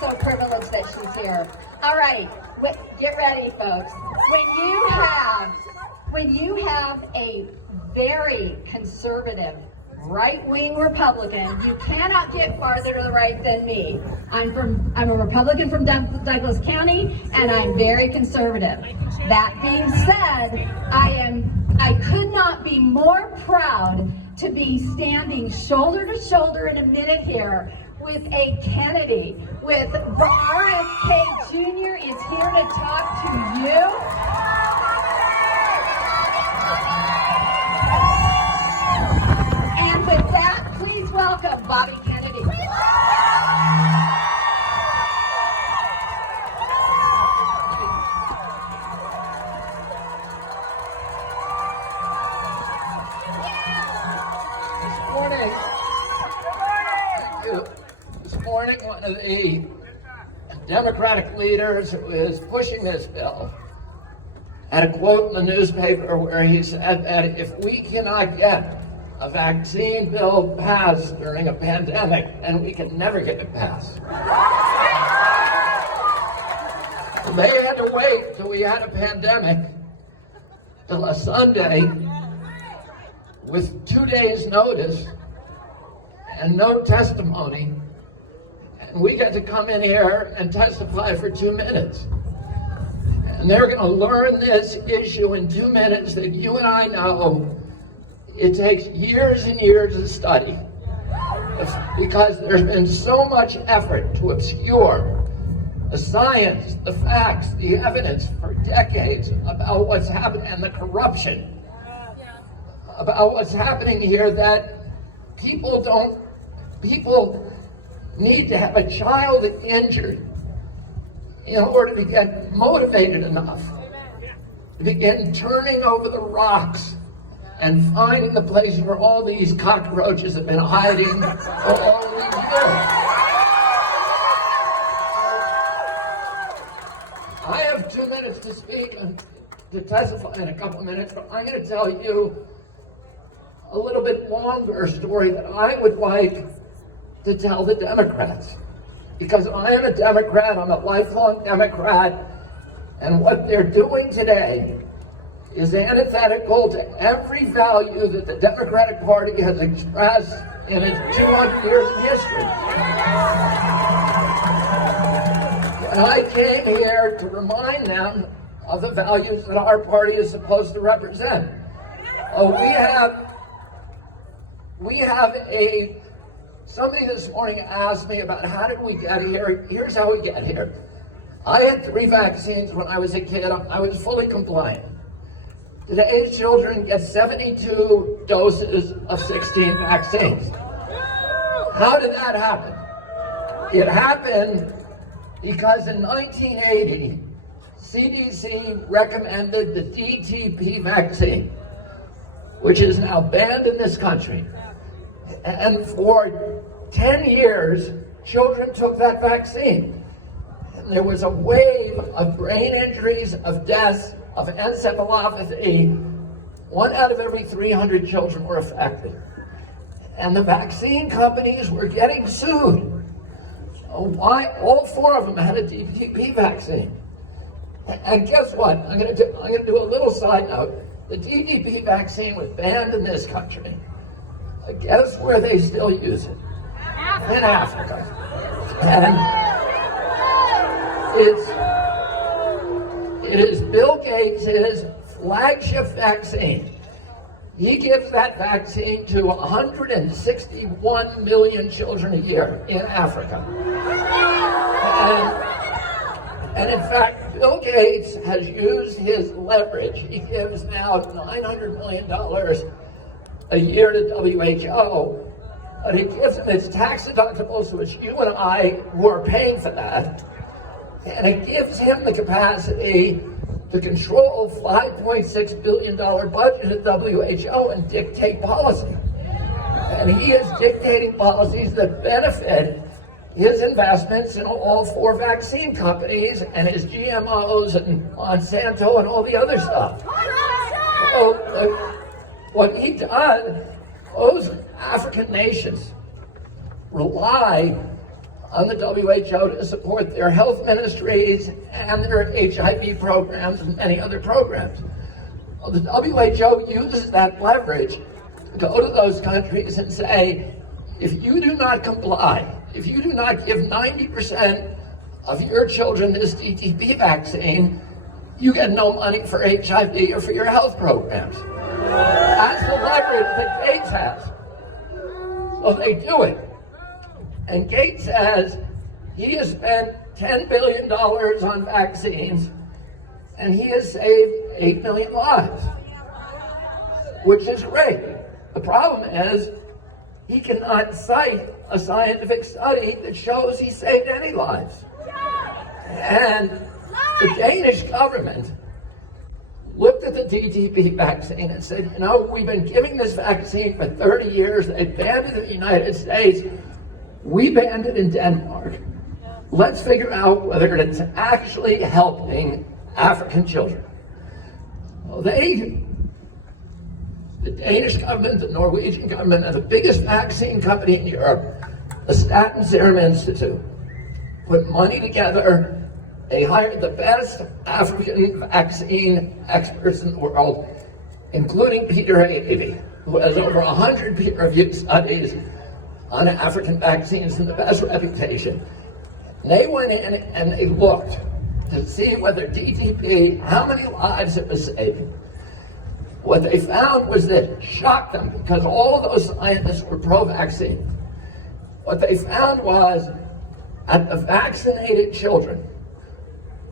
so privileged that she's here. All right, get ready, folks. When you have a very conservative right-wing Republican, you cannot get farther to the right than me. I'm a Republican from Douglas County, and I'm very conservative. That being said, I could not be more proud to be standing shoulder to shoulder in a minute here with a Kennedy, with RFK Jr. is here to talk to you. And with that, please welcome Bobby Kennedy. This morning, one of the Democratic leaders who is pushing this bill had a quote in the newspaper where he said that if we cannot get a vaccine bill passed during a pandemic, then we can never get it passed. They had to wait till we had a pandemic, till a Sunday, with 2 days' notice and no testimony, and we got to come in here and testify for 2 minutes. And they're going to learn this issue in 2 minutes that you and I know it takes years and years of study, because there's been so much effort to obscure the science, the facts, the evidence for decades about what's happened and the corruption about what's happening here, that people need to have a child injured in order to get motivated enough to begin turning over the rocks and finding the places where all these cockroaches have been hiding for all these years. I have 2 minutes to speak and to testify in a couple of minutes, but I'm going to tell you a little bit longer story that I would like to tell the Democrats. Because I am a Democrat, I'm a lifelong Democrat, and what they're doing today is antithetical to every value that the Democratic Party has expressed in its 200 years of history. And I came here to remind them of the values that our party is supposed to represent. Somebody this morning asked me about how did we get here. Here's how we get here. I had 3 vaccines when I was a kid. I was fully compliant. Today's children get 72 doses of 16 vaccines. How did that happen? It happened because in 1980, CDC recommended the DTP vaccine, which is now banned in this country. And for 10 years, children took that vaccine. And there was a wave of brain injuries, of deaths, of encephalopathy. 1 out of every 300 children were affected. And the vaccine companies were getting sued. Why? All 4 of them had a DTP vaccine. And guess what? I'm going to do a little side note. The DTP vaccine was banned in this country. Guess where they still use it? In Africa. And it is Bill Gates' flagship vaccine. He gives that vaccine to 161 million children a year in Africa. And in fact, Bill Gates has used his leverage. He gives now $900 million a year to WHO, but it gives them its tax deductibles, which you and I who are paying for that, and it gives him the capacity to control a $5.6 billion budget at WHO and dictate policy. And he is dictating policies that benefit his investments in all 4 vaccine companies and his GMOs and Monsanto and all the other stuff. So, what he does, those African nations rely on the WHO to support their health ministries and their HIV programs and many other programs. Well, the WHO uses that leverage to go to those countries and say, if you do not comply, if you do not give 90% of your children this DTP vaccine, you get no money for HIV or for your health programs. That's the leverage that Gates has. So they do it. And Gates says he has spent $10 billion on vaccines and he has saved 8 million lives, which is great. The problem is he cannot cite a scientific study that shows he saved any lives. And the Danish government looked at the DTP vaccine and said, you know, we've been giving this vaccine for 30 years. They banned it in the United States. We banned it in Denmark. Let's figure out whether it's actually helping African children. Well, the Danish government, the Norwegian government, and the biggest vaccine company in Europe, the Staten Serum Institute, put money together. They hired the best African vaccine experts in the world, including Peter Avey, who has over 100 peer-reviewed studies on African vaccines and the best reputation. And they went in and they looked to see whether DTP, how many lives it was saving. What they found was that it shocked them because all of those scientists were pro-vaccine. What they found was that the vaccinated children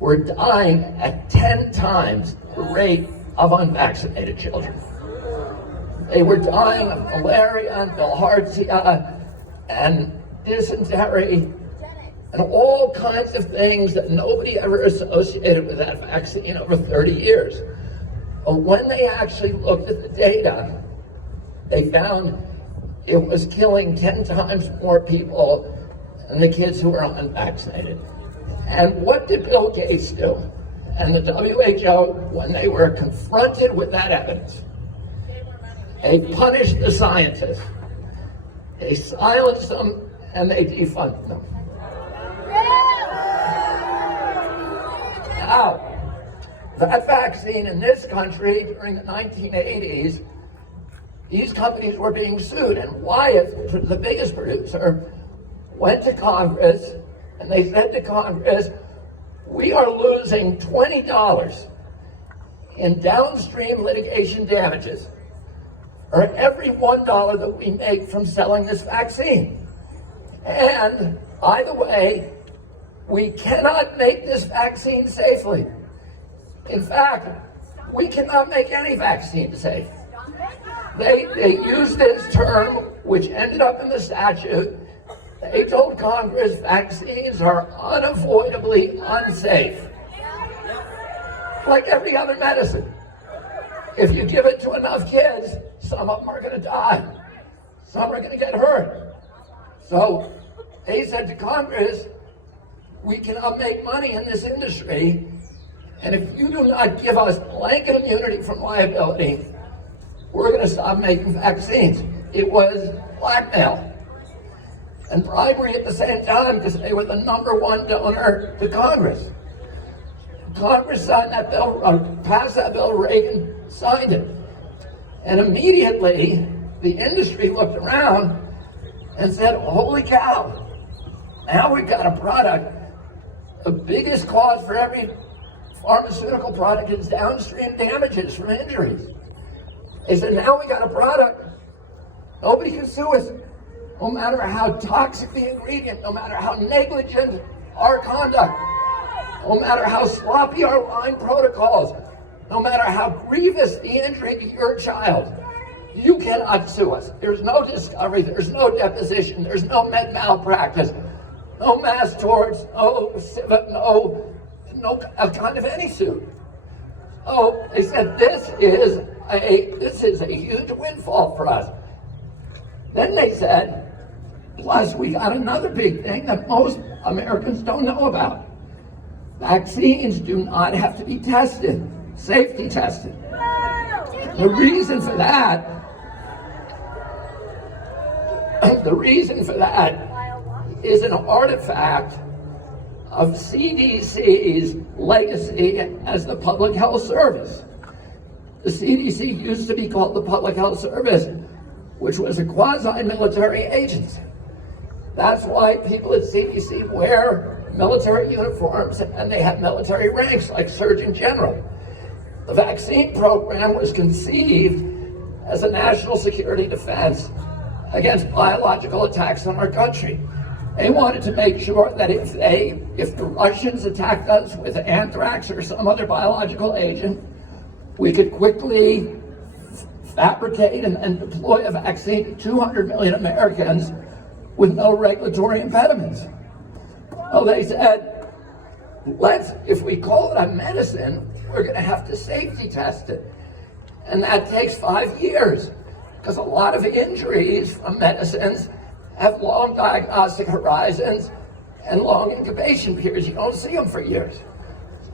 were dying at 10 times the rate of unvaccinated children. They were dying of malaria and bilharzia and dysentery and all kinds of things that nobody ever associated with that vaccine over 30 years. But when they actually looked at the data, they found it was killing 10 times more people than the kids who were unvaccinated. And what did Bill Gates do? And the WHO, when they were confronted with that evidence, they punished the scientists. They silenced them and they defunded them. Now, that vaccine in this country during the 1980s, these companies were being sued. And Wyeth, the biggest producer, went to Congress and they said to Congress, we are losing $20 in downstream litigation damages for every $1 that we make from selling this vaccine. And by the way, we cannot make this vaccine safely. In fact, we cannot make any vaccine safe. They used this term, which ended up in the statute. They told Congress vaccines are unavoidably unsafe. Like every other medicine. If you give it to enough kids, some of them are going to die. Some are going to get hurt. So they said to Congress, we cannot make money in this industry, and if you do not give us blanket immunity from liability, we're going to stop making vaccines. It was blackmail and bribery at the same time because they were the #1 donor to Congress. Congress signed that bill, passed that bill, Reagan signed it. And immediately, the industry looked around and said, holy cow, now we've got a product. The biggest cause for every pharmaceutical product is downstream damages from injuries. They said, now we got a product, nobody can sue us. No matter how toxic the ingredient, no matter how negligent our conduct, no matter how sloppy our line protocols, no matter how grievous the injury to your child, you cannot sue us. There's no discovery, there's no deposition, there's no med malpractice, no mass torts, no kind of any suit. Oh, they said this is a huge windfall for us. Then they said, plus we got another big thing that most Americans don't know about. Vaccines do not have to be tested, safety tested. The reason for that is an artifact of CDC's legacy as the public health service. The CDC used to be called the Public Health Service, which was a quasi-military agency. That's why people at CDC wear military uniforms and they have military ranks like Surgeon General. The vaccine program was conceived as a national security defense against biological attacks on our country. They wanted to make sure that if the Russians attacked us with anthrax or some other biological agent, we could quickly fabricate and deploy a vaccine to 200 million Americans with no regulatory impediments. Well, they said, if we call it a medicine, we're going to have to safety test it. And that takes 5 years, because a lot of injuries from medicines have long diagnostic horizons and long incubation periods. You don't see them for years.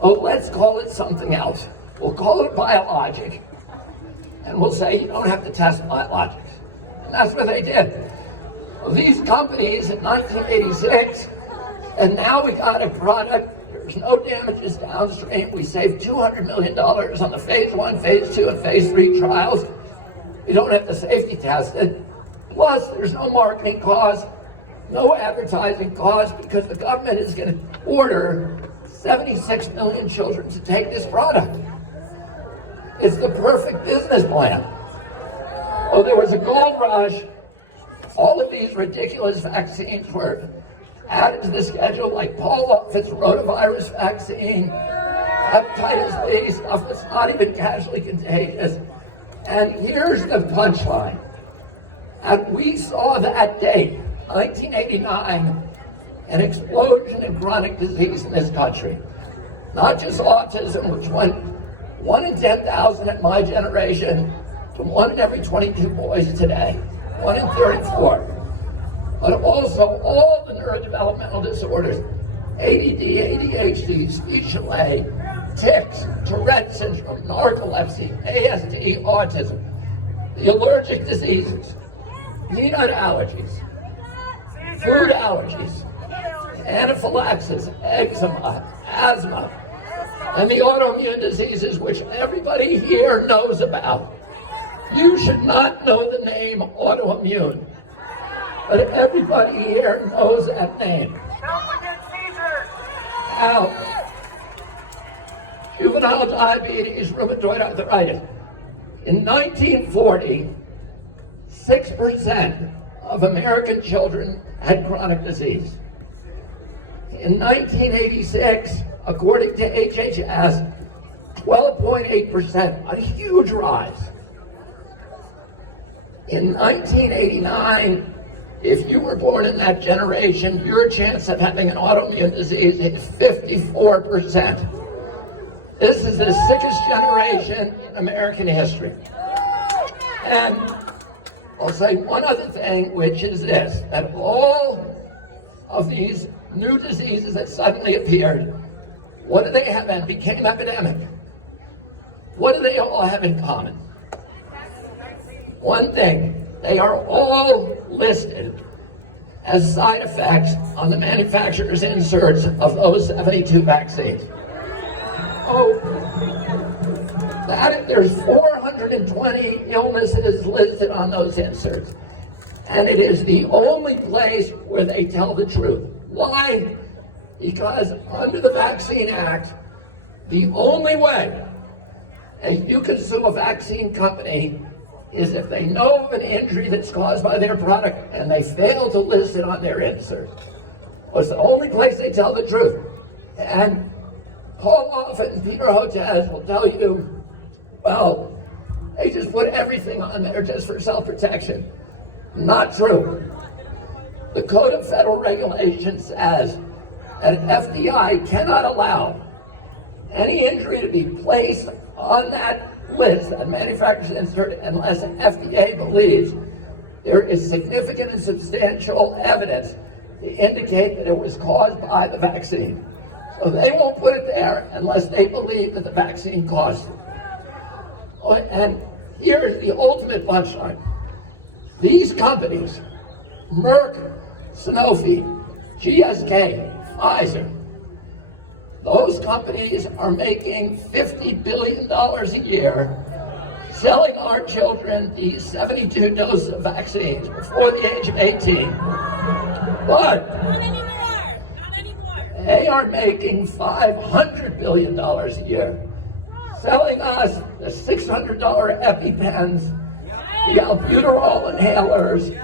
Oh, let's call it something else. We'll call it a biologic, and we'll say you don't have to test biologics. And that's what they did. Well, these companies in 1986, and now we got a product, there's no damages downstream. We saved $200 million on the phase 1, phase 2, and phase 3 trials. We don't have to safety test it. Plus, there's no marketing cost, no advertising cost, because the government is going to order 76 million children to take this product. It's the perfect business plan. Oh, there was a gold rush. All of these ridiculous vaccines were added to the schedule, like Paul-Offit's rotavirus vaccine, hepatitis B, stuff that's not even casually contagious. And here's the punchline. And we saw that day, 1989, an explosion in chronic disease in this country. Not just autism, which went 1 in 10,000 at my generation to 1 in every 22 boys today, 1 in 34. But also all the neurodevelopmental disorders, ADD, ADHD, speech delay, tics, Tourette syndrome, narcolepsy, ASD, autism, the allergic diseases, peanut allergies, food allergies, anaphylaxis, eczema, asthma, and the autoimmune diseases which everybody here knows about. You should not know the name autoimmune, but everybody here knows that name. Now, juvenile diabetes, rheumatoid arthritis. In 1940, 6% of American children had chronic disease. In 1986, according to HHS, 12.8%, a huge rise. In 1989, if you were born in that generation, your chance of having an autoimmune disease is 54%. This is the sickest generation in American history. And I'll say one other thing, which is this, that all of these new diseases that suddenly appeared, what do they have and became epidemic? What do they all have in common? One thing, they are all listed as side effects on the manufacturer's inserts of those 72 vaccines. Oh, there's 420 illnesses listed on those inserts. And it is the only place where they tell the truth. Why? Because under the Vaccine Act, the only way you can sue a vaccine company is if they know of an injury that's caused by their product and they fail to list it on their insert. Well, it's the only place they tell the truth. And Paul Offit and Peter Hotez will tell you, well, they just put everything on there just for self-protection. Not true. The Code of Federal Regulations says that FDI cannot allow any injury to be placed on that list, that manufacturer's insert, unless an FDA believes there is significant and substantial evidence to indicate that it was caused by the vaccine. So they won't put it there unless they believe that the vaccine caused it. Oh, and here's the ultimate punchline. These companies, Merck, Sanofi, GSK, Pfizer, those companies are making $50 billion a year selling our children these 72 doses of vaccines before the age of 18. But they are making $500 billion a year selling us the $600 EpiPens, the albuterol inhalers,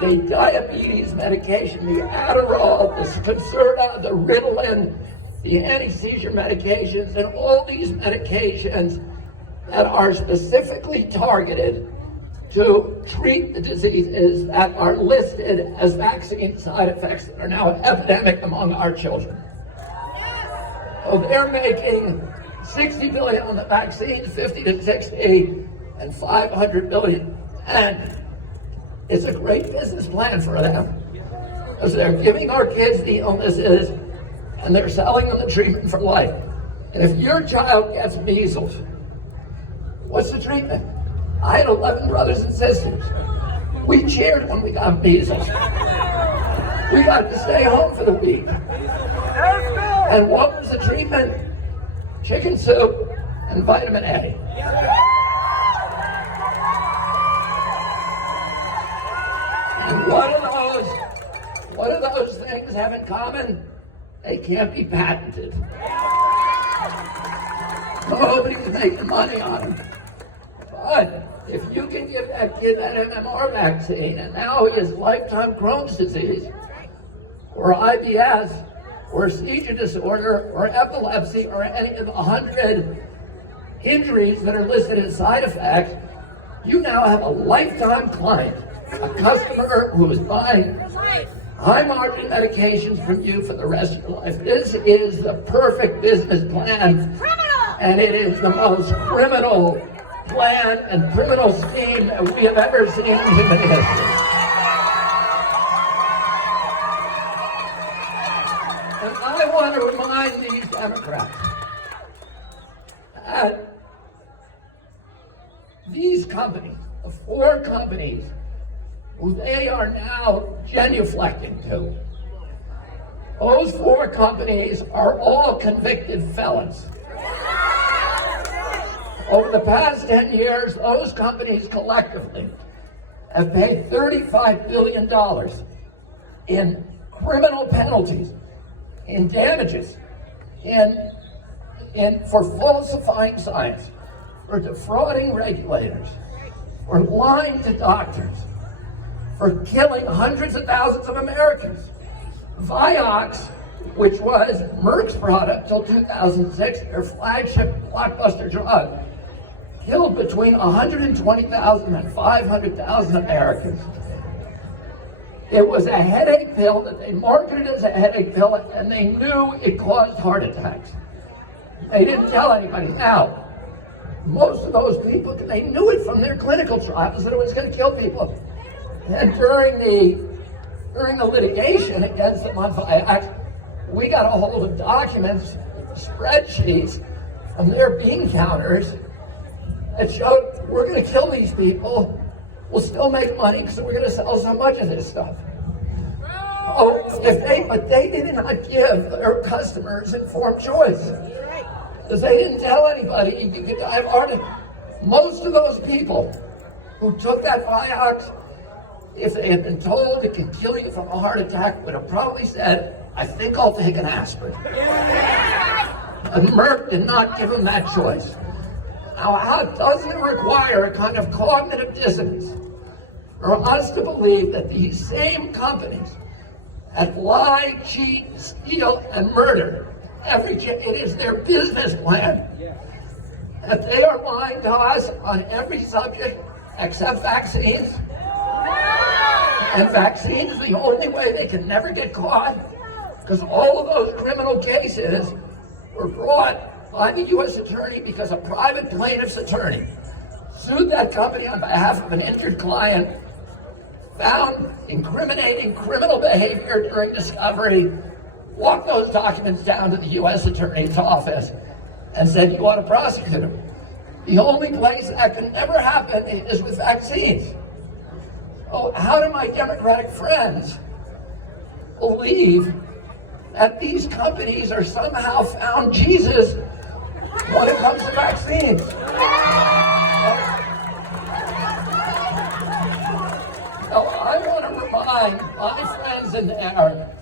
the diabetes medication, the Adderall, the Concerta, the Ritalin, the anti-seizure medications, and all these medications that are specifically targeted to treat the diseases that are listed as vaccine side effects that are now epidemic among our children. So they're making $60 billion on the vaccines, 50 to 60, and $500 billion. And it's a great business plan for them because they're giving our kids the illnesses and they're selling them the treatment for life. And if your child gets measles, what's the treatment? I had 11 brothers and sisters. We cheered when we got measles. We got to stay home for the week. And what was the treatment? Chicken soup and vitamin A. And what do those things have in common? They can't be patented. Nobody's making money on them. But if you can give that kid that MMR vaccine and now he has lifetime Crohn's disease or IBS or seizure disorder or epilepsy or any of the 100 injuries that are listed as side effects, you now have a lifetime client, a customer who is buying high margin medications from you for the rest of your life. This is the perfect business plan. And it is the most criminal plan and criminal scheme that we have ever seen in human history. And I want to remind these Democrats that these companies, the 4 companies who they are now genuflecting to, those 4 companies are all convicted felons. Over the past 10 years, those companies collectively have paid $35 billion in criminal penalties, in damages, for falsifying science, for defrauding regulators, for lying to doctors, for killing hundreds of thousands of Americans. Vioxx, which was Merck's product till 2006, their flagship blockbuster drug, killed between 120,000 and 500,000 Americans. It was a headache pill that they marketed as a headache pill, and they knew it caused heart attacks. They didn't tell anybody. Now, most of those people, they knew it from their clinical trials that it was going to kill people. And during the litigation against them on Vioxx, we got a hold of documents, spreadsheets from their bean counters that showed we're going to kill these people. We'll still make money because we're going to sell so much of this stuff. But they did not give their customers informed choice because they didn't tell anybody you could die of heart attack. Most of those people who took that Vioxx, if they had been told it can kill you from a heart attack, would have probably said, I think I'll take an aspirin. And Merck did not give them that choice. Now, how doesn't it require a kind of cognitive dissonance for us to believe that these same companies that lie, cheat, steal, and murder it is their business plan, that they are lying to us on every subject except vaccines? And vaccines is the only way they can never get caught, because all of those criminal cases were brought by the U.S. attorney because a private plaintiff's attorney sued that company on behalf of an injured client, found incriminating criminal behavior during discovery, walked those documents down to the U.S. attorney's office, and said, you ought to prosecute him. The only place that can never happen is with vaccines. Oh, how do my Democratic friends believe that these companies are somehow found Jesus when it comes to vaccines. So I want to remind my friends in there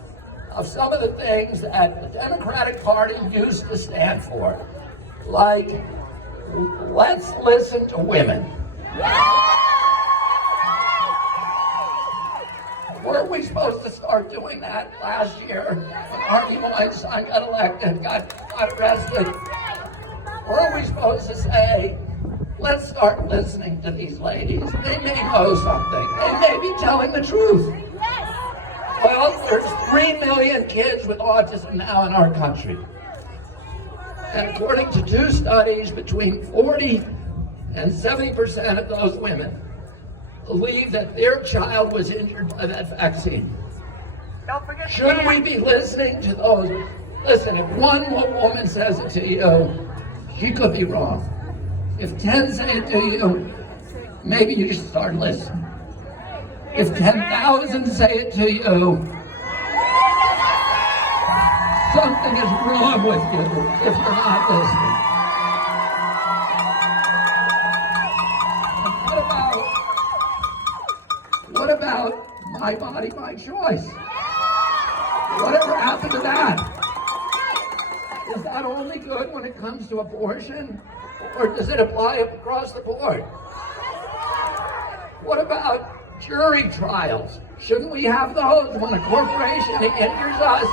of some of the things that the Democratic Party used to stand for, like, let's listen to women. Weren't we supposed to start doing that last year when Harvey Weinstein got elected, got arrested? Weren't we supposed to say, let's start listening to these ladies? They may know something. They may be telling the truth. Well, there's 3 million kids with autism now in our country. And according to 2 studies, between 40 and 70% of those women believe that their child was injured by that vaccine. Shouldn't we be listening to those? Listen, if one woman says it to you, she could be wrong. If 10 say it to you, maybe you should start listening. If 10,000 say it to you, something is wrong with you if you're not listening. And what about my body, my choice? Whatever happened to that? Is that only good when it comes to abortion? Or does it apply across the board? What about jury trials? Shouldn't we have those when a corporation injures us?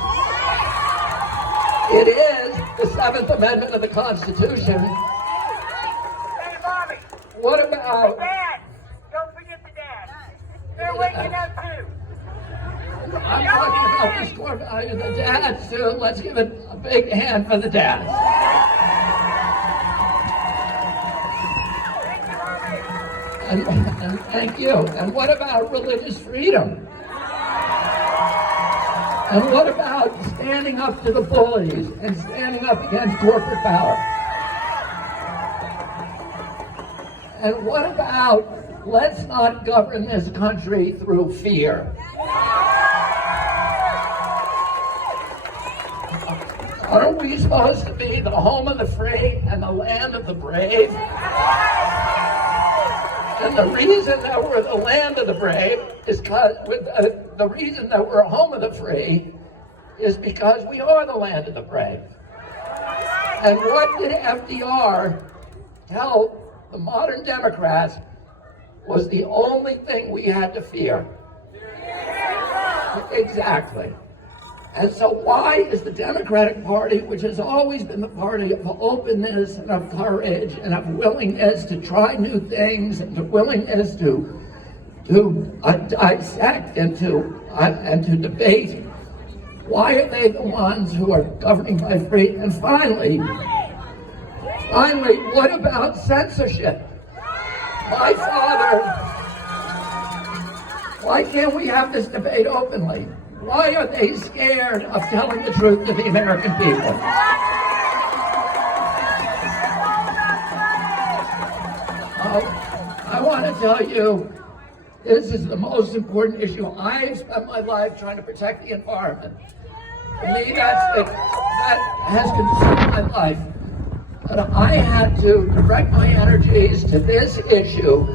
It is the 7th Amendment of the Constitution. Hey, Bobby. What about... The dad. Don't forget the dad. They're waking up too. I'm talking about this corporation, the dads too. Let's give it a big hand for the dads. And thank you. And what about religious freedom? And what about standing up to the bullies and standing up against corporate power? And what about let's not govern this country through fear? Aren't we supposed to be the home of the free and the land of the brave? And the reason that we're the land of the brave is because the reason that we're a home of the free is because we are the land of the brave. And what did FDR tell the modern Democrats was the only thing we had to fear? Exactly. And so why is the Democratic Party, which has always been the party of openness and of courage and of willingness to try new things and the willingness to dissect and to debate, why are they the ones who are governing by free? And finally, what about censorship? My father, why can't we have this debate openly? Why are they scared of telling the truth to the American people? I want to tell you, this is the most important issue. I've spent my life trying to protect the environment. For me, that has consumed my life. But I had to direct my energies to this issue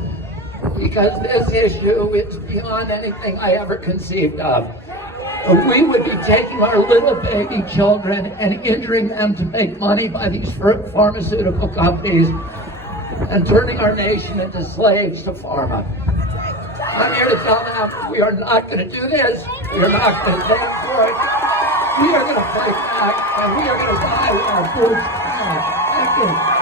because this issue is beyond anything I ever conceived of. We would be taking our little baby children and injuring them to make money by these pharmaceutical companies and turning our nation into slaves to pharma. I'm here to tell them we are not going to do this. We are not going to stand for it. We are going to fight back, and we are going to die with our boots on. Thank you.